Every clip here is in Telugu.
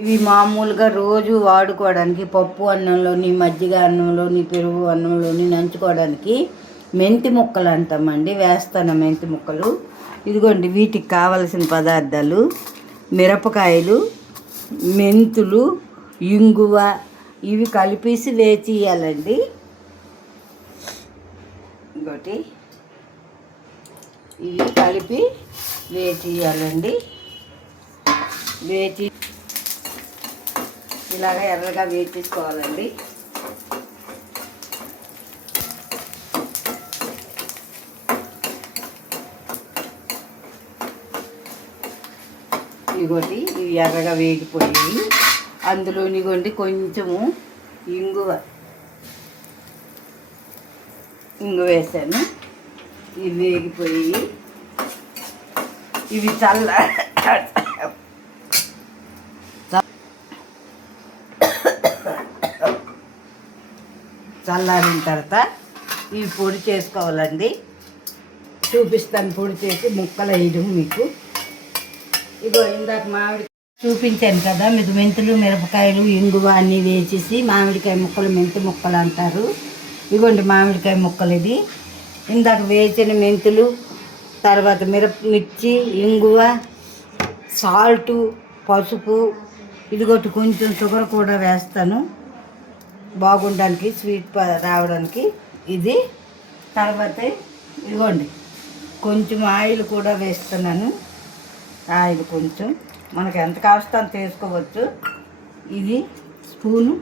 ఇవి మామూలుగా రోజు వాడుకోవడానికి పప్పు అన్నంలోని, మజ్జిగ అన్నంలోని, పెరుగు అన్నంలోని నంచుకోవడానికి మెంతి ముక్కలు అంటామండి. వేస్తాను మెంతి ముక్కలు. ఇదిగోండి వీటికి కావలసిన పదార్థాలు: మిరపకాయలు, మెంతులు, ఇంగువ, ఇవి కలిపేసి వేచియాలండి. ఇంకోటి ఇవి కలిపి వేచియాలండి. వేచి ఇలాగ ఎర్రగా వేయించుకోవాలండి. ఇగోటి ఇవి ఎర్రగా వేగిపోయి అందులో ఇగోండి కొంచెము ఇంగువ వేసాను. ఇవి వేగిపోయి ఇవి చల్లారిన తర్వాత ఇవి పొడి చేసుకోవాలండి. చూపిస్తాను పొడి చేసి ముక్కలు వేయడం మీకు. ఇగో ఇందాక మామిడి చూపించాను కదా మీకు, మెంతులు, మిరపకాయలు, ఇంగువ అన్నీ వేసేసి మామిడికాయ ముక్కలు, మెంతి ముక్కలు అంటారు. ఇగోండి మామిడికాయ ముక్కలు. ఇది ఇందాక వేసిన మెంతులు, తర్వాత మిర్చి, ఇంగువ, సాల్టు, పసుపు, ఇదిగోటి కొంచెం షుగర్ కూడా వేస్తాను బాగుండడానికి, స్వీట్ రావడానికి. ఇది తర్వాత ఇదిగోండి కొంచెం ఆయిల్ కూడా వేస్తున్నాను. ఆయిల్ కొంచెం మనకు ఎంత కావాల్సిన అంత వేసుకోవచ్చు. ఇది స్పూను.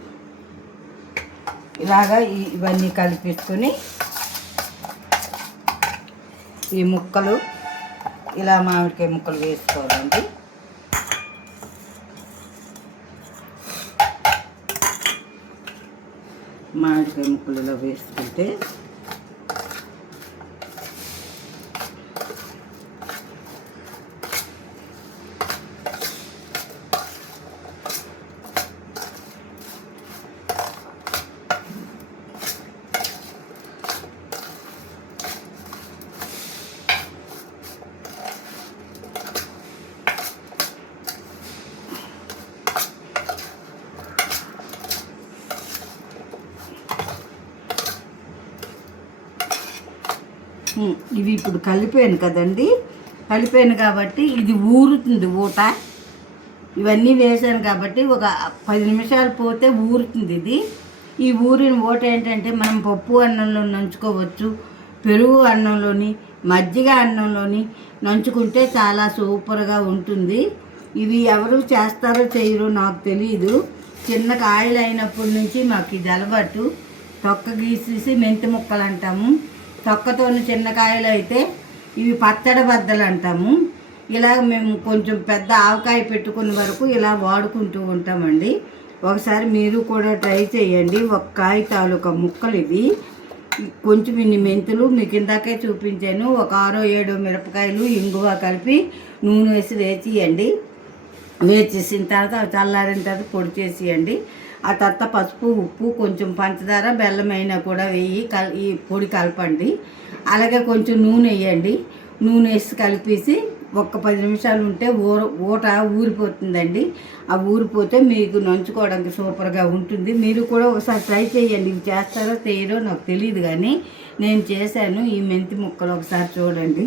ఇలాగా ఇవన్నీ కలిపేసుకొని ఈ ముక్కలు ఇలా మామిడికాయ ముక్కలు వేసుకోవాలండి. మామిడికాయ ముక్కలు ఇలా వేసుకుంటే ఇవి ఇప్పుడు కలిపాను కదండి. కలిపాను కాబట్టి ఇది ఊరుతుంది ఊట. ఇవన్నీ వేసాను కాబట్టి ఒక 10 నిమిషాలు పోతే ఊరుతుంది ఇది. ఈ ఊరిన ఊట ఏంటంటే మనం పప్పు అన్నంలో నంచుకోవచ్చు, పెరుగు అన్నంలోని, మజ్జిగ అన్నంలోని నంచుకుంటే చాలా సూపర్గా ఉంటుంది. ఇవి ఎవరు చేస్తారో చేయరో నాకు తెలియదు. చిన్న కాయలు అయినప్పటి నుంచి మాకు ఇది అలవాటు. తొక్క గీసేసి మెంతి ముక్కలు అంటాము. తొక్కతోని చిన్న కాయలు అయితే ఇవి పచ్చడి బద్దలు అంటాము. ఇలా మేము కొంచెం పెద్ద ఆవకాయ పెట్టుకున్న వరకు ఇలా వాడుకుంటూ ఉంటామండి. ఒకసారి మీరు కూడా ట్రై చేయండి. ఒక కాయ తాలూకా ముక్కలు ఇవి. కొంచెం ఇన్ని మెంతులు మీకు ఇందాకే చూపించాను. ఒక 6-7 మిరపకాయలు, ఇంగువ కలిపి నూనె వేసి వేచియండి. వేచేసిన తర్వాత చల్లారిన తర్వాత పొడి చేసేయండి. ఆ తర్వాత పసుపు, ఉప్పు, కొంచెం పంచదార, బెల్లం అయినా కూడా వేయి ఈ పొడి కలపండి. అలాగే కొంచెం నూనె వేయండి. నూనె వేసి కలిపేసి ఒక్క 10 నిమిషాలు ఉంటే ఊట ఊరిపోతుందండి. ఆ ఊరిపోతే మీకు నంచుకోవడానికి సూపర్గా ఉంటుంది. మీరు కూడా ఒకసారి ట్రై చేయండి. ఇవి చేస్తారో చేయరో నాకు తెలియదు, కానీ నేను చేశాను. ఈ మెంతి ముక్కలు ఒకసారి చూడండి.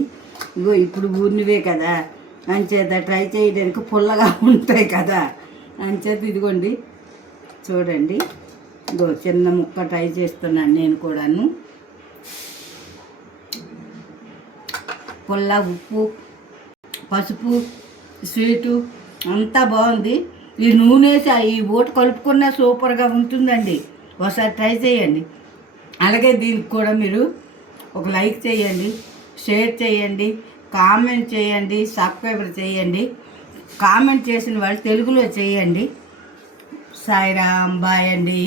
ఇగో ఇప్పుడు ఊరినివే కదా, అంచేత ట్రై చేయడానికి పుల్లగా ఉంటాయి కదా, అంచేత ఇదిగోండి చూడండి. ఇగో చిన్న ముక్క ట్రై చేస్తున్నాను నేను కూడాను. పుల్ల, ఉప్పు, పసుపు, స్వీటు అంతా బాగుంది. ఈ నూనె వేసి ఈ ఓటు కలుపుకున్న సూపర్గా ఉంటుందండి. ఒకసారి ట్రై చేయండి. అలాగే దీనికి కూడా మీరు ఒక లైక్ చేయండి, షేర్ చేయండి, కామెంట్ చేయండి, సబ్స్క్రైబ్ చేయండి. కామెంట్ చేసిన వాళ్ళు తెలుగులో చేయండి. సాయిరామ్, బాయ్ అండి.